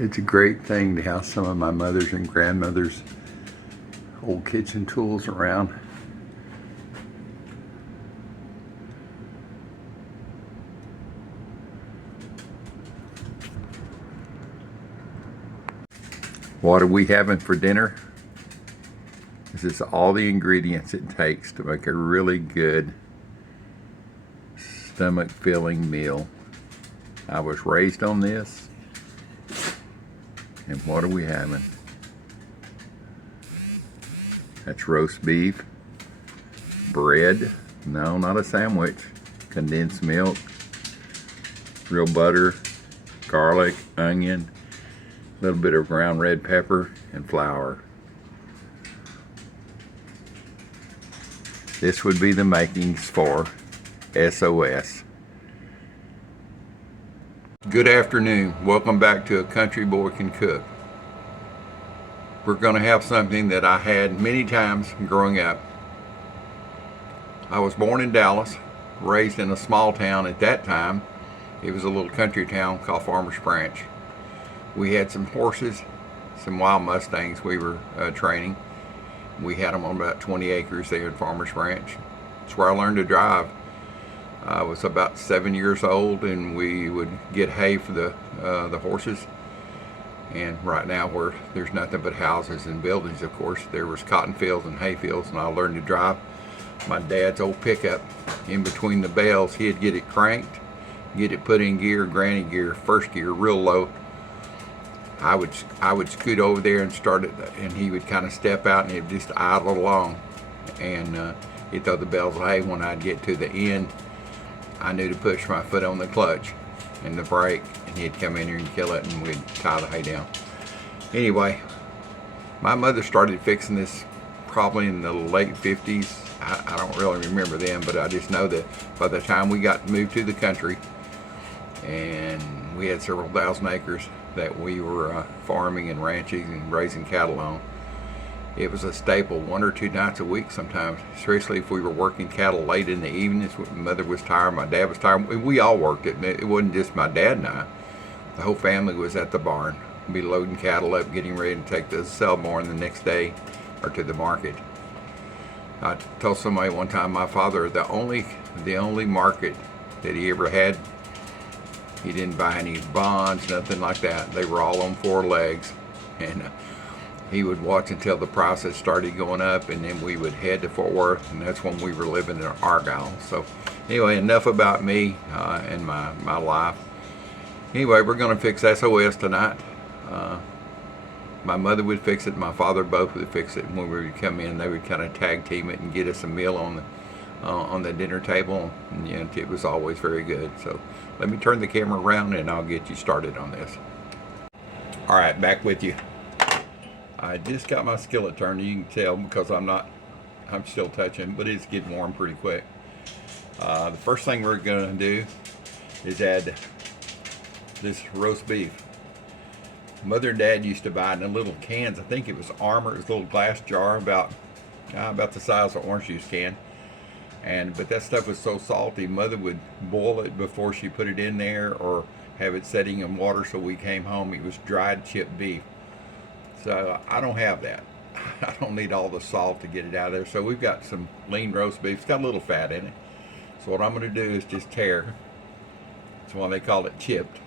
It's a great thing to have some of my mother's and grandmother's old kitchen tools around. What are we having for dinner? This is all the ingredients it takes to make a really good stomach-filling meal. I was raised on this. And what are we having? That's roast beef, bread, no, not a sandwich, condensed milk, real butter, garlic, onion, a little bit of ground red pepper, and flour. This would be the makings for SOS. Good afternoon. Welcome back to A Country Boy Can Cook. We're going to have something that I had many times growing up. I was born in Dallas, raised in a small town at that time. It was a little country town called Farmers Branch. We had some horses, some wild Mustangs we were training. We had them on about 20 acres there at Farmers Branch. That's where I learned to drive. I was about 7 years old, and we would get hay for the horses. And right now, where there's nothing but houses and buildings, of course, there was cotton fields and hay fields, and I learned to drive my dad's old pickup. In between the bales, he'd get it cranked, get it put in gear, granny gear, first gear, real low. I would scoot over there and start it, and he would kind of step out, and it'd just idle along, and he'd throw the bales of hay. When I'd get to the end, I knew to push my foot on the clutch and the brake, and he'd come in here and kill it, and we'd tie the hay down. Anyway, my mother started fixing this probably in the late 50s. I don't really remember then, but I just know that by the time we got moved to the country, and we had several thousand acres that we were farming and ranching and raising cattle on, it was a staple 1 or 2 nights a week sometimes, especially if we were working cattle late in the evenings. My mother was tired, my dad was tired. We all worked it. It wasn't just my dad and I. The whole family was at the barn. We'd be loading cattle up, getting ready to take the sell barn the next day or to the market. I told somebody one time, my father, the only market that he ever had, he didn't buy any bonds, nothing like that. They were all on 4 legs. And he would watch until the prices started going up, and then we would head to Fort Worth, and that's when we were living in Argyle. So anyway, enough about me and my life. Anyway, we're going to fix SOS tonight. My mother would fix it, my father both would fix it. When we would come in, they would kind of tag team it and get us a meal on the dinner table. And it was always very good. So let me turn the camera around, and I'll get you started on this. All right, back with you. I just got my skillet turned. You can tell because I'm still touching, but it's getting warm pretty quick. The first thing we're going to do is add this roast beef. Mother and Dad used to buy it in little cans. I think it was Armor. It was a little glass jar about the size of an orange juice can. But that stuff was so salty, Mother would boil it before she put it in there, or have it setting in water. So we came home, it was dried chipped beef. So I don't have that. I don't need all the salt to get it out of there. So we've got some lean roast beef. It's got a little fat in it. So what I'm going to do is just tear. That's why they call it chipped.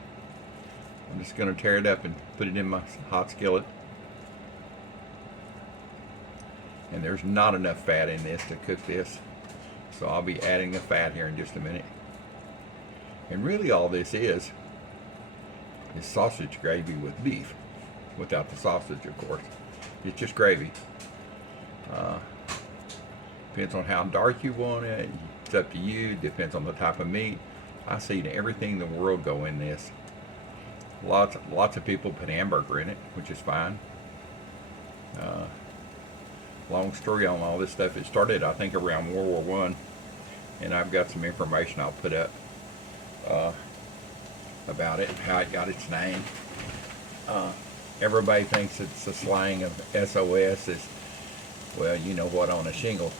I'm just going to tear it up and put it in my hot skillet. And there's not enough fat in this to cook this. So I'll be adding the fat here in just a minute. And really all this is sausage gravy with beef. Without the sausage, of course. It's just gravy. Depends on how dark you want it. It's up to you. Depends on the type of meat. I see everything in the world go in this. Lots of people put hamburger in it, which is fine. Long story on all this stuff. It started, I think, around World War I, and I've got some information I'll put up about it, how it got its name. Everybody thinks it's the slang of SOS is, well, you know what, on a shingle.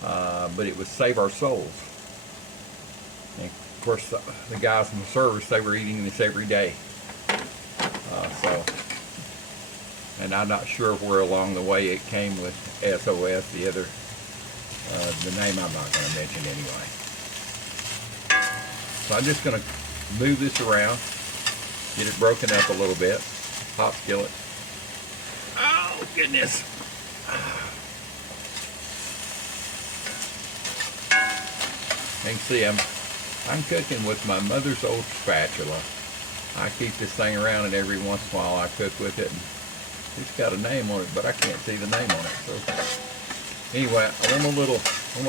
But it was save our souls. And of course, the guys in the service, they were eating this every day. And I'm not sure where along the way it came with SOS, the name I'm not going to mention anyway. So I'm just going to move this around, get it broken up a little bit. Hot skillet. Oh, goodness. You can see I'm cooking with my mother's old spatula. I keep this thing around, and every once in a while I cook with it. And it's got a name on it, but I can't see the name on it. So anyway, I'm going to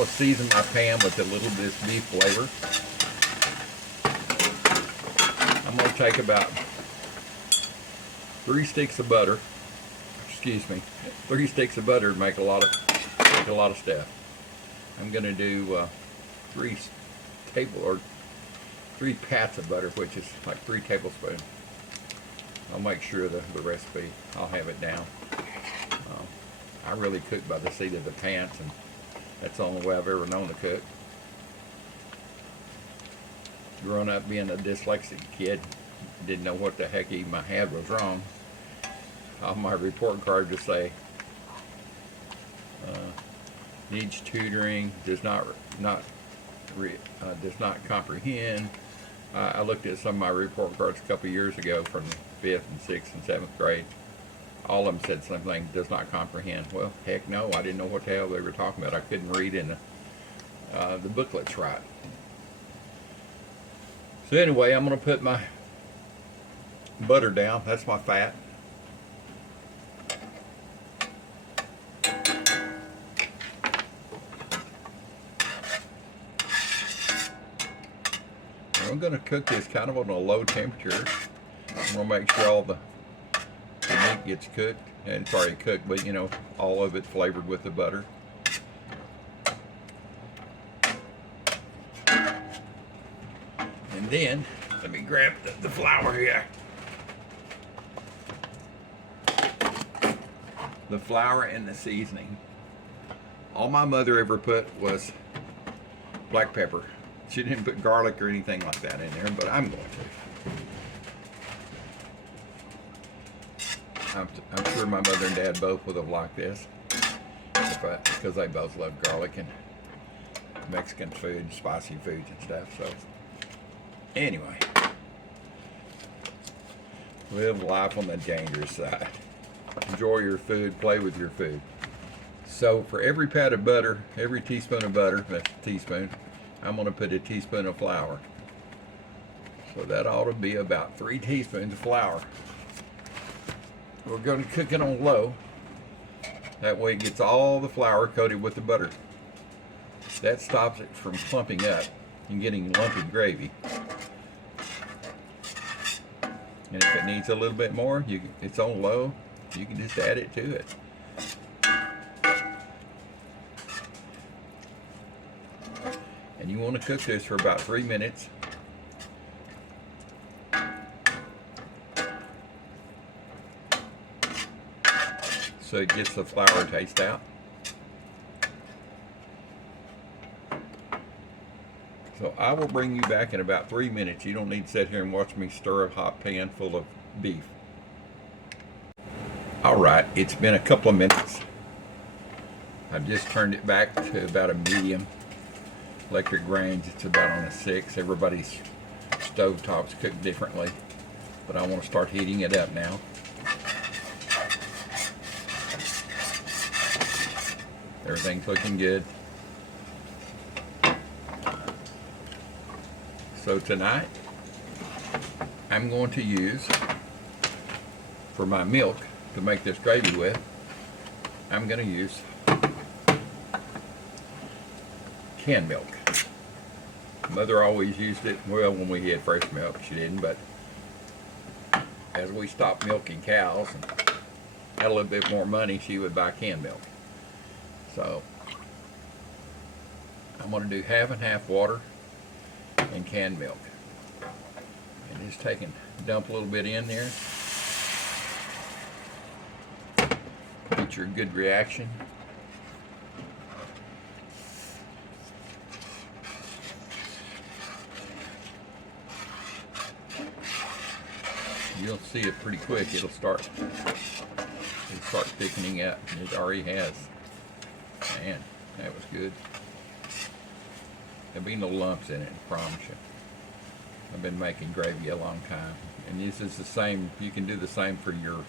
season my pan with a little bit of this beef flavor. I'm going to take about 3 sticks of butter. Excuse me, 3 sticks of butter to make a lot of stuff. I'm going to do 3 pats of butter, which is like 3 tablespoons. I'll make sure the recipe, I'll have it down. I really cook by the seat of the pants, and that's the only way I've ever known to cook. Growing up being a dyslexic kid, didn't know what the heck even I had was wrong. On my report card to say, needs tutoring, does not comprehend. I looked at some of my report cards a couple years ago from 5th and 6th and 7th grade. All of them said something, does not comprehend. Well, heck no, I didn't know what the hell they were talking about. I couldn't read in the booklets right. So anyway, I'm going to put my butter down. That's my fat. I'm going to cook this kind of on a low temperature. I'm going to make sure all the meat gets cooked, and but you know, all of it flavored with the butter. And then, let me grab the flour here. The flour and the seasoning. All my mother ever put was black pepper. She didn't put garlic or anything like that in there, but I'm going to. I'm sure my mother and dad both would have liked this, because they both love garlic and Mexican food, spicy foods and stuff. So anyway, live life on the dangerous side. Enjoy your food, play with your food. So for every pat of butter, every teaspoon of butter, that's a teaspoon, I'm going to put a teaspoon of flour. So that ought to be about 3 teaspoons of flour. We're going to cook it on low. That way it gets all the flour coated with the butter. That stops it from clumping up and getting lumpy gravy. And if it needs a little bit more, it's on low, you can just add it to it. And you want to cook this for about 3 minutes. So it gets the flour taste out. So I will bring you back in about 3 minutes. You don't need to sit here and watch me stir a hot pan full of beef. Alright, it's been a couple of minutes. I've just turned it back to about a medium electric range. It's about on a 6. Everybody's stovetops cook differently, but I want to start heating it up now. Everything's looking good. So tonight, I'm going to use, for my milk to make this gravy with, I'm going to use canned milk. Mother always used it, well, when we had fresh milk, she didn't, but as we stopped milking cows and had a little bit more money, she would buy canned milk. So I'm going to do half and half water and canned milk. And just dump a little bit in there. Get your good reaction. you'll see it pretty quick. It'll start thickening up. It already has. Man, that was good. There'll be no lumps in it, I promise you. I've been making gravy a long time, and this is the same. You can do the same for your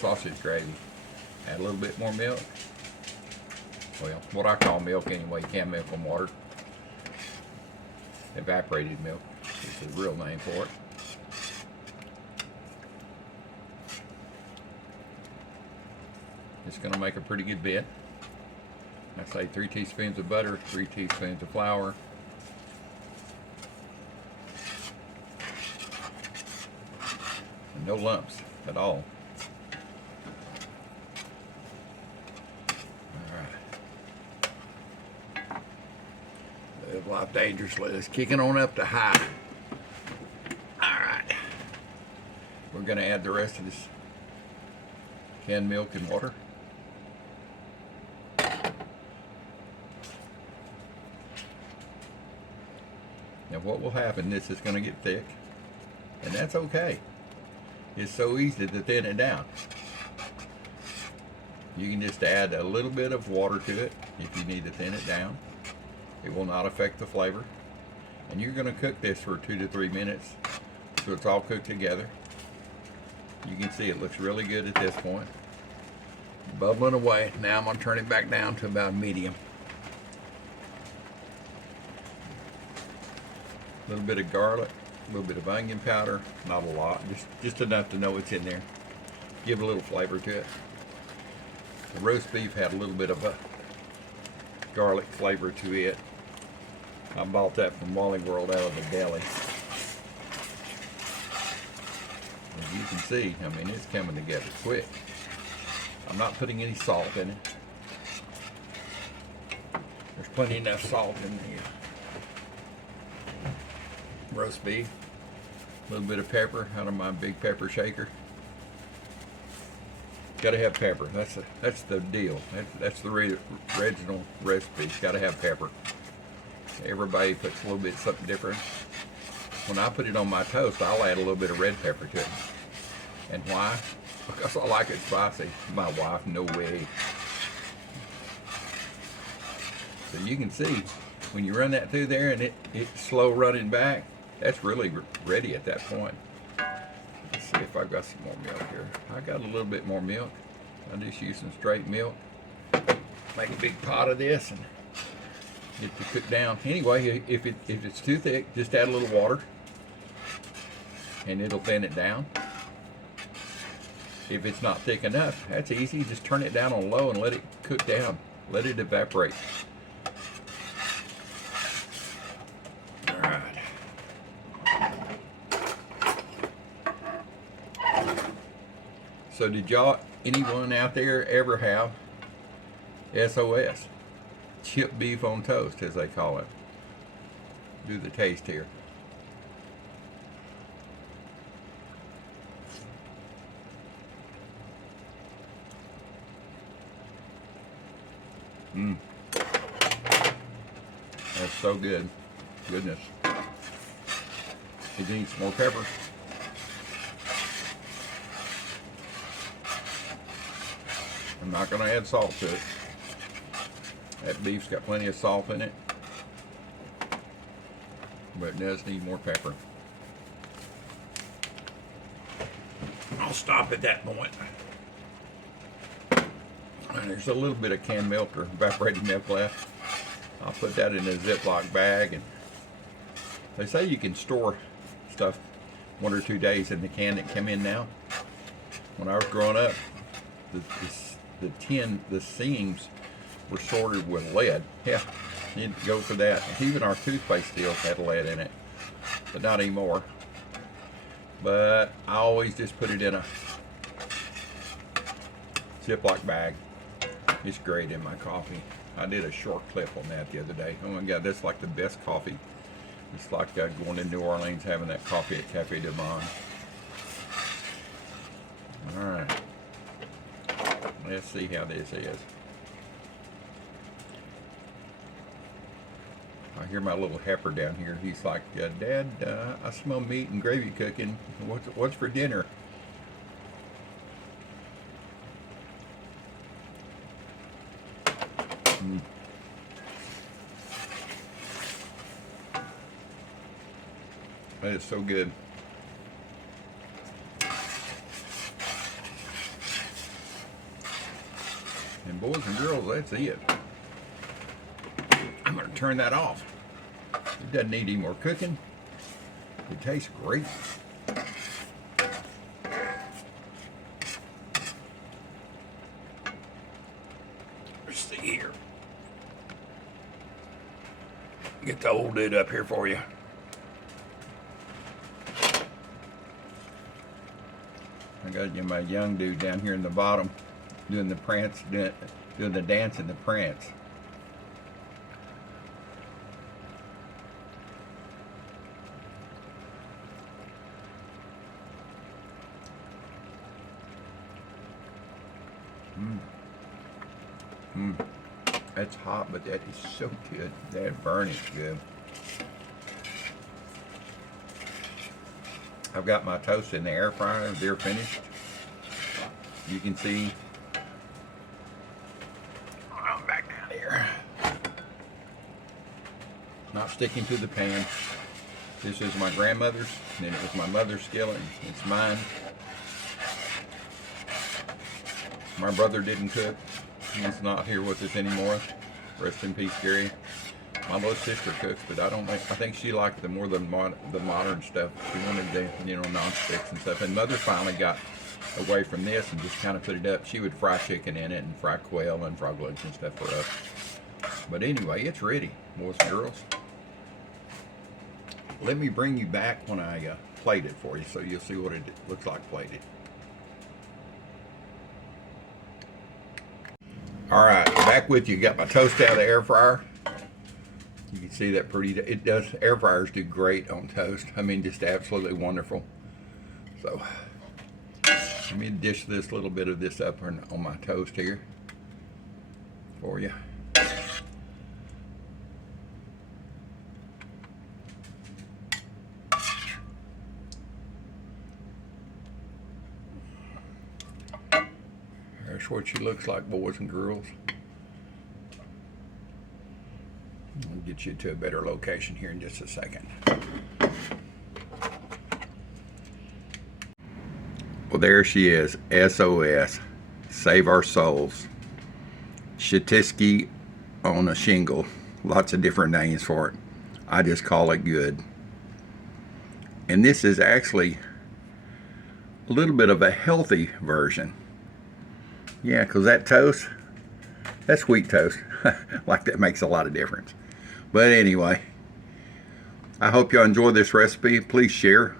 sausage gravy. Add a little bit more milk. Well, what I call milk anyway, canned milk and water. Evaporated milk is the real name for it. It's going to make a pretty good bit. I say 3 teaspoons of butter, 3 teaspoons of flour. And no lumps at all. Live life dangerously. It's kicking on up to high. Alright. We're going to add the rest of this canned milk and water. Now what will happen, this is going to get thick, and that's okay. It's so easy to thin it down. You can just add a little bit of water to it if you need to thin it down. It will not affect the flavor. And you're going to cook this for 2 to 3 minutes so it's all cooked together. You can see it looks really good at this point. Bubbling away. Now I'm going to turn it back down to about medium. A little bit of garlic, a little bit of onion powder, not a lot, just enough to know it's in there. Give a little flavor to it. The roast beef had a little bit of a garlic flavor to it. I bought that from Wally World out of the deli. As you can see, I mean, it's coming together quick. I'm not putting any salt in it. There's plenty enough salt in the roast beef. A little bit of pepper out of my big pepper shaker. Got to have pepper. That's the deal. That's the original recipe. Got to have pepper. Everybody puts a little bit something different. When I put it on my toast, I'll add a little bit of red pepper to it. And why? Because I like it spicy. My wife, no way. So you can see when you run that through there and it's slow running back, that's really ready at that point. Let's see if I've got some more milk here. I got a little bit more milk. I just use some straight milk. Make a big pot of this and get it to cook down. Anyway, if it's too thick, just add a little water and it'll thin it down. If it's not thick enough, that's easy. Just turn it down on low and let it cook down. Let it evaporate. All right. So did anyone out there ever have SOS? Chip beef on toast, as they call it. Do the taste here. That's so good. Goodness. It needs more pepper. I'm not going to add salt to it. That beef's got plenty of salt in it, but it does need more pepper. I'll stop at that point. And there's a little bit of canned milk or evaporated milk left. I'll put that in a Ziploc bag, and they say you can store stuff 1 or 2 days in the can that come in now. When I was growing up, the seams were sorted with lead. Yeah, need to go for that. Even our toothpaste still had lead in it, but not anymore. But I always just put it in a Ziploc bag. It's great in my coffee. I did a short clip on that the other day. Oh my God, that's like the best coffee. It's like going to New Orleans, having that coffee at Cafe du Monde. All right. Let's see how this is. I hear my little heifer down here. He's like, Dad, I smell meat and gravy cooking. What's for dinner? That is so good. And boys and girls, that's it. I'm going to turn that off. It doesn't need any more cooking. It tastes great. Let's see here. Get the old dude up here for you. I got my young dude down here in the bottom doing the prance, doing the dance and the prance. That's hot, but that is so good. That burn is good. I've got my toast in the air fryer. They're finished. You can see. I'm back down here. Not sticking to the pan. This is my grandmother's, and then it was my mother's skillet. It's mine. My brother didn't cook. He's not here with us anymore. Rest in peace, Gary. My little sister cooks, but I think she liked the modern stuff. She wanted the, non-sticks and stuff. And Mother finally got away from this and just kind of put it up. She would fry chicken in it and fry quail and frog legs and stuff for us. But anyway, it's ready, boys and girls. Let me bring you back when I plate it for you, so you'll see what it looks like plated. All right, back with you. Got my toast out of the air fryer. You can see that pretty. It does. Air fryers do great on toast. I mean, just absolutely wonderful. So let me dish this little bit of this up on my toast here for you. There's what she looks like, boys and girls. I'll get you to a better location here in just a second. Well, there she is. SOS. Save our souls. Shatisky on a shingle. Lots of different names for it. I just call it good. And this is actually a little bit of a healthy version. Yeah, because that toast, that's sweet toast. Like, that makes a lot of difference. But anyway, I hope y'all enjoy this recipe. Please share.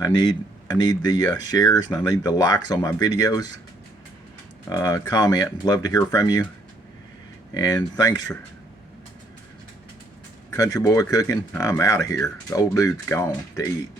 I need the shares, and I need the likes on my videos. Comment. Love to hear from you. And thanks for Country Boy Cooking. I'm out of here. The old dude's gone to eat.